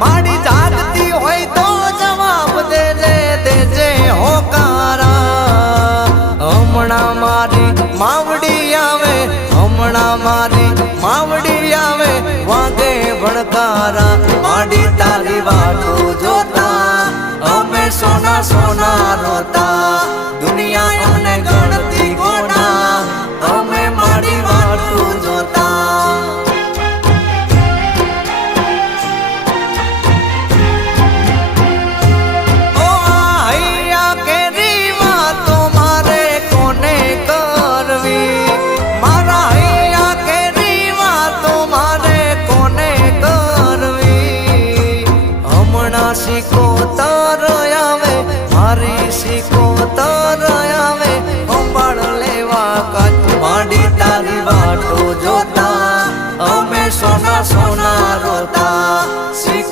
માડી જાગતી હોય તો જવાબ દેજે દેજે હોકારા હમણાં મારી માવડી આવે હમણાં મારી માવડી આવે વાગે ભણકારા માડી તારી વાટો જોતા અમે સોના સોના રોતા દુનિયા અમને ગણતી ગોડા અમે માડી વાટો જોતા ઓ હૈયા કેરી વાતો મારે કોને કરવી મારા હૈયા કેરી વાતો મારે કોને કરવી હમણાં શીખો તાર આવે મારી શીખો